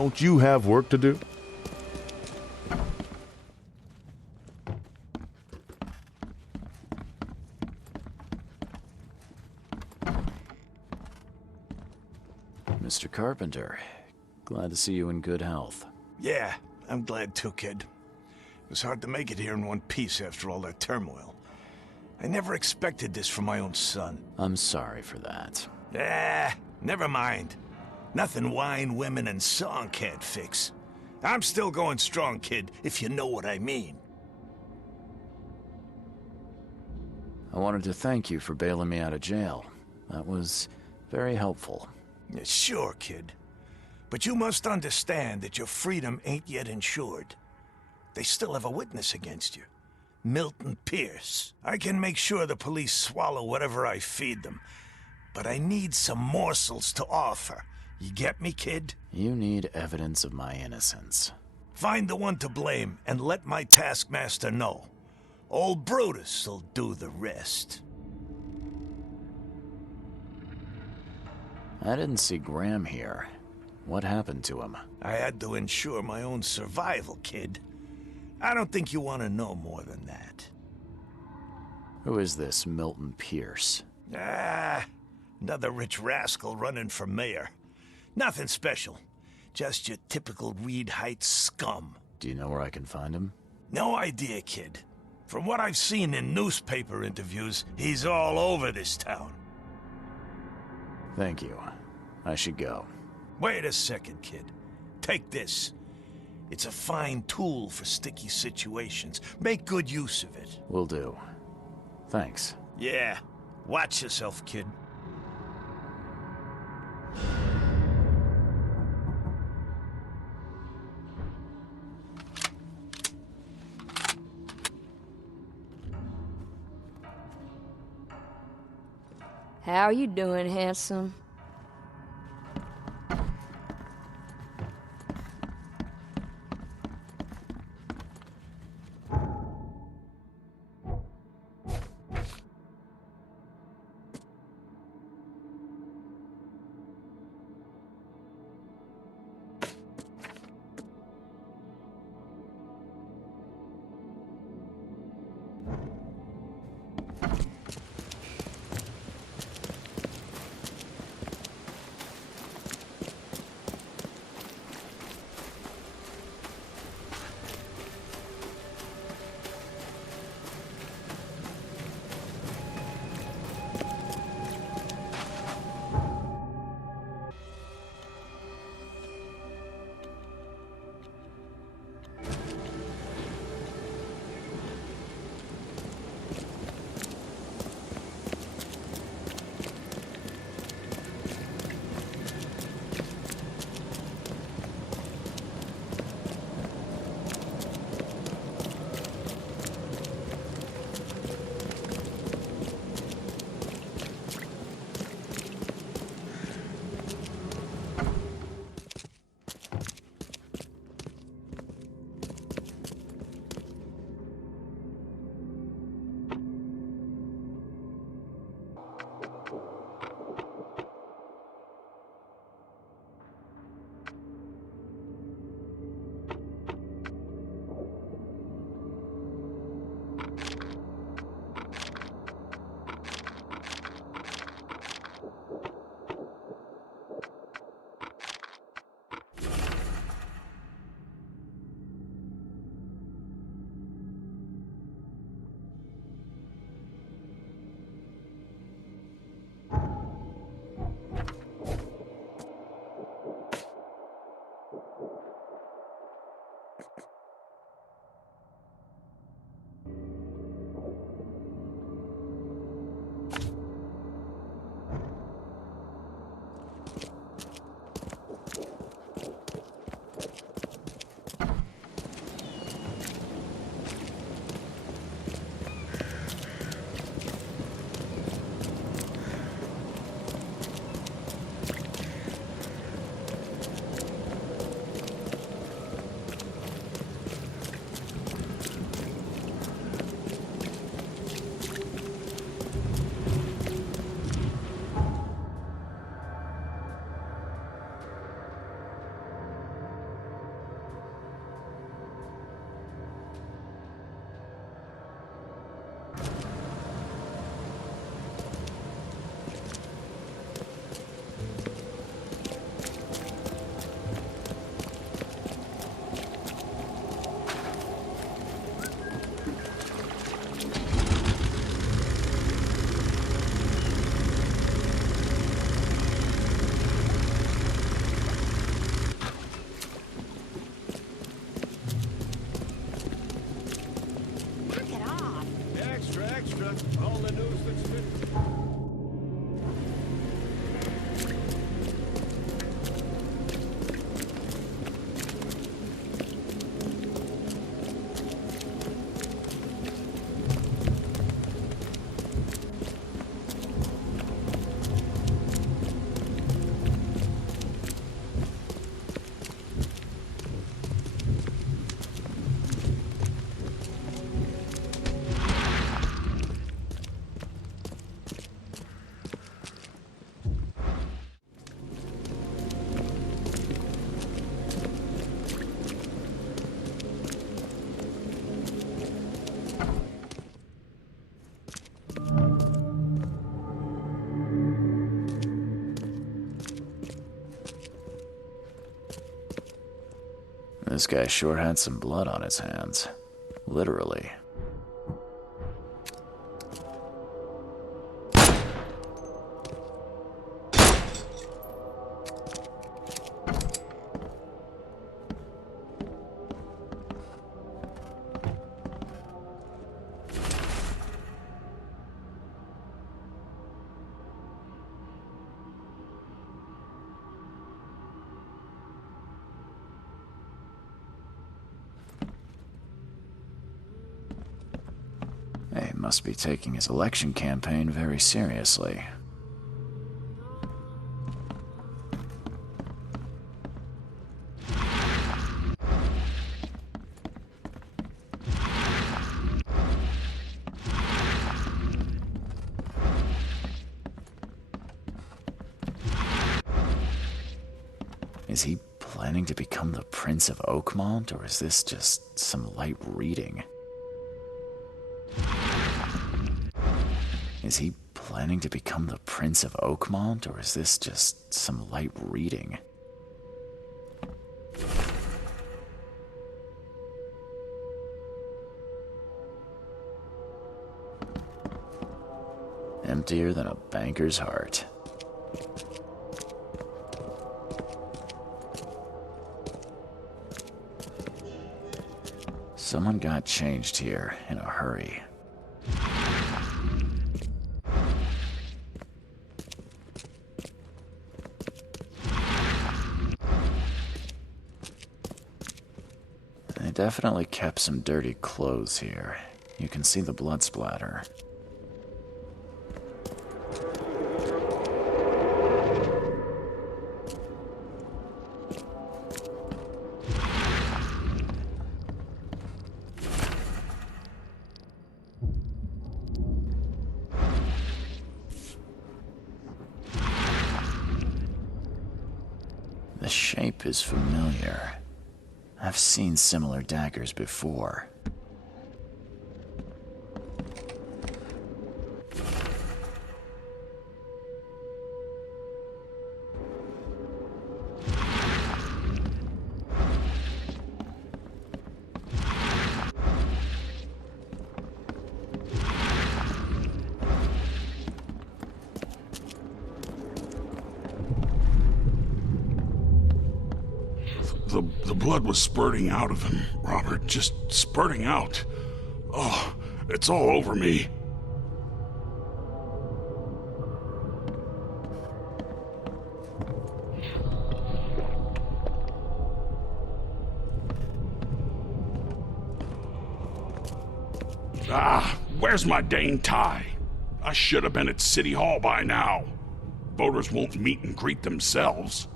Don't you have work to do? Mr. Carpenter, glad to see you in good health. Yeah, I'm glad too, kid. It was hard to make it here in one piece after all that turmoil. I never expected this from my own son. I'm sorry for that. Never mind. Nothing wine, women, and song can't fix. I'm still going strong, kid, if you know what I mean. I wanted to thank you for bailing me out of jail. That was very helpful. Yeah, sure, kid. But you must understand that your freedom ain't yet insured. They still have a witness against you. Milton Pierce. I can make sure the police swallow whatever I feed them. But I need some morsels to offer. You get me, kid? You need evidence of my innocence. Find the one to blame and let my taskmaster know. Old Brutus will do the rest. I didn't see Graham here. What happened to him? I had to ensure my own survival, kid. I don't think you want to know more than that. Who is this Milton Pierce? Another rich rascal running for mayor. Nothing special. Just your typical Reed Heights scum. Do you know where I can find him? No idea, kid. From what I've seen in newspaper interviews, he's all over this town. Thank you. I should go. Wait a second, kid. Take this. It's a fine tool for sticky situations. Make good use of it. Will do. Thanks. Yeah. Watch yourself, kid. How are you doing, handsome? This guy sure had some blood on his hands. Literally. He must be taking his election campaign very seriously. Is he planning to become the Prince of Oakmont, or is this just some light reading? Is he planning to become the Prince of Oakmont, or is this just some light reading? Emptier than a banker's heart. Someone got changed here in a hurry. They definitely kept some dirty clothes here. You can see the blood splatter. The shape is familiar. I've seen similar daggers before. The blood was spurting out of him, Robert. Just spurting out. Oh, it's all over me. Ah, where's my dang tie? I should have been at City Hall by now. Voters won't meet and greet themselves.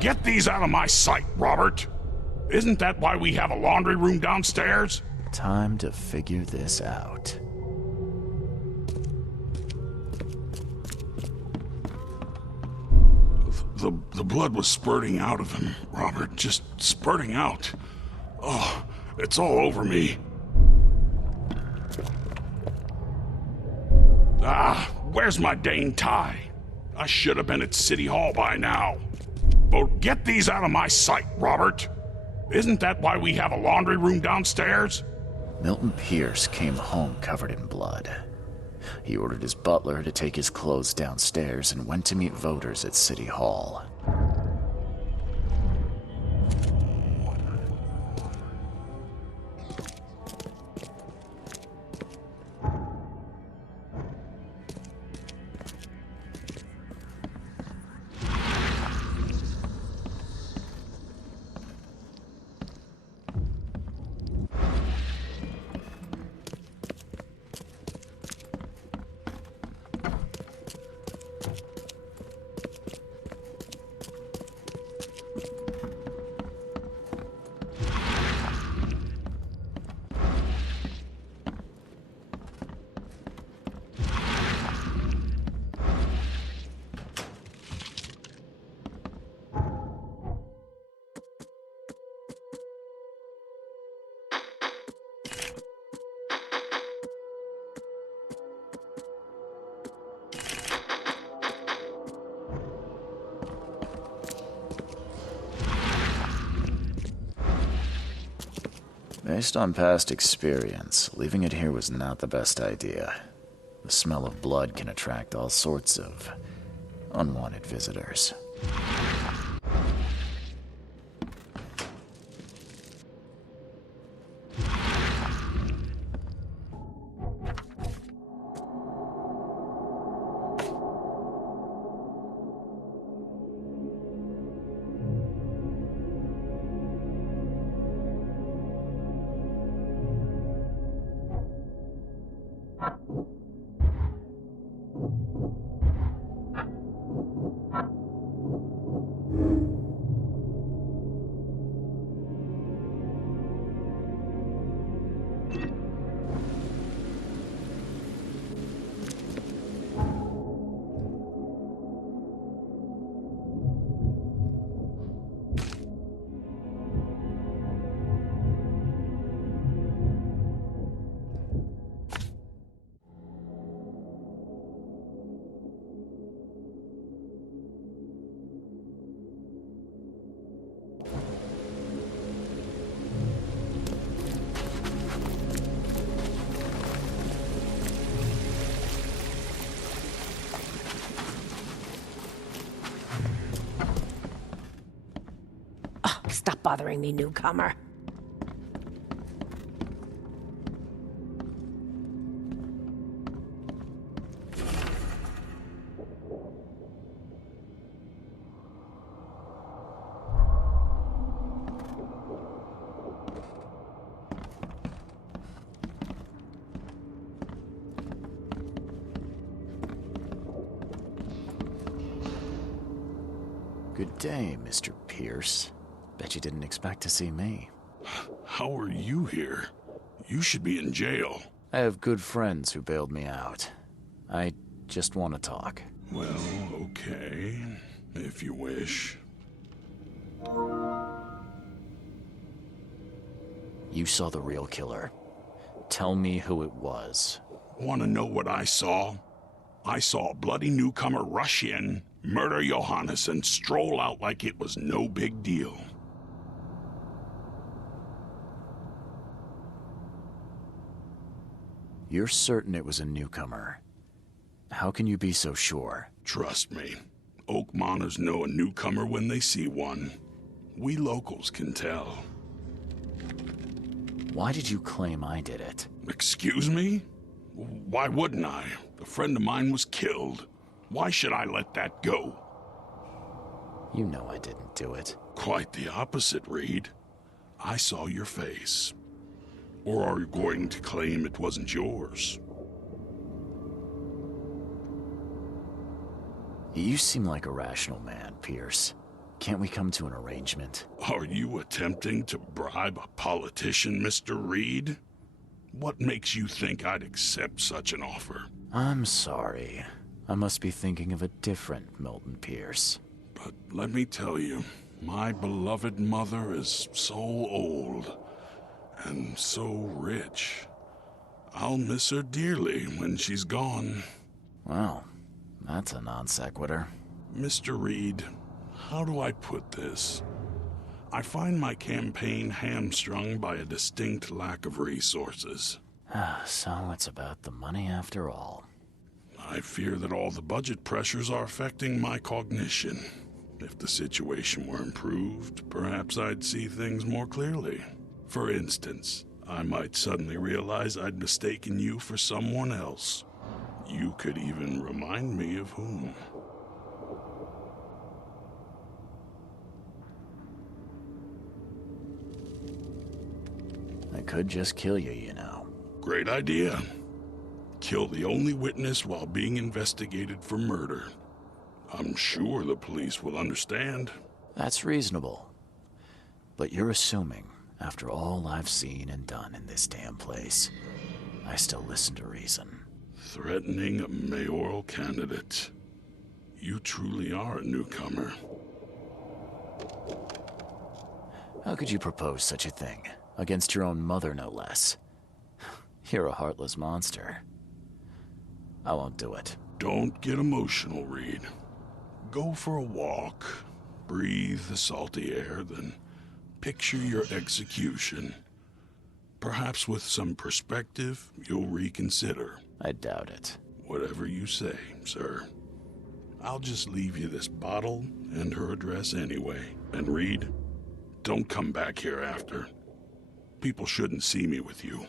Get these out of my sight, Robert. Isn't that why we have a laundry room downstairs? Time to figure this out. The blood was spurting out of him, Robert. Just spurting out. Oh, it's all over me. Ah, where's my dang tie? I should have been at City Hall by now. Get these out of my sight, Robert. Isn't that why we have a laundry room downstairs? Milton Pierce came home covered in blood. He ordered his butler to take his clothes downstairs and went to meet voters at City Hall. Based on past experience, leaving it here was not the best idea. The smell of blood can attract all sorts of unwanted visitors. Stop bothering me, newcomer. Good day, Mr. Pierce. Bet you didn't expect to see me. How are you here? You should be in jail. I have good friends who bailed me out. I just want to talk. Well, okay, if you wish. You saw the real killer. Tell me who it was. Want to know what I saw? I saw a bloody newcomer rush in, murder Johannes, and stroll out like it was no big deal. You're certain it was a newcomer. How can you be so sure? Trust me, Oakmoners know a newcomer when they see one. We locals can tell. Why did you claim I did it? Excuse me? Why wouldn't I? A friend of mine was killed. Why should I let that go? You know I didn't do it. Quite the opposite, Reed. I saw your face. Or are you going to claim it wasn't yours? You seem like a rational man, Pierce. Can't we come to an arrangement? Are you attempting to bribe a politician, Mr. Reed? What makes you think I'd accept such an offer? I'm sorry. I must be thinking of a different Milton Pierce. But let me tell you, my beloved mother is so old and so rich. I'll miss her dearly when she's gone. Well, that's a non sequitur. Mr. Reed, how do I put this? I find my campaign hamstrung by a distinct lack of resources. So it's about the money after all. I fear that all the budget pressures are affecting my cognition. If the situation were improved, perhaps I'd see things more clearly. For instance, I might suddenly realize I'd mistaken you for someone else. You could even remind me of whom. I could just kill you, you know. Great idea. Kill the only witness while being investigated for murder. I'm sure the police will understand. That's reasonable. But you're assuming, after all I've seen and done in this damn place, I still listen to reason. Threatening a mayoral candidate. You truly are a newcomer. How could you propose such a thing? Against your own mother, no less. You're a heartless monster. I won't do it. Don't get emotional, Reed. Go for a walk. Breathe the salty air, then picture your execution. Perhaps with some perspective, you'll reconsider. I doubt it. Whatever you say, sir. I'll just leave you this bottle and her address anyway. And Reed, don't come back here after. People shouldn't see me with you.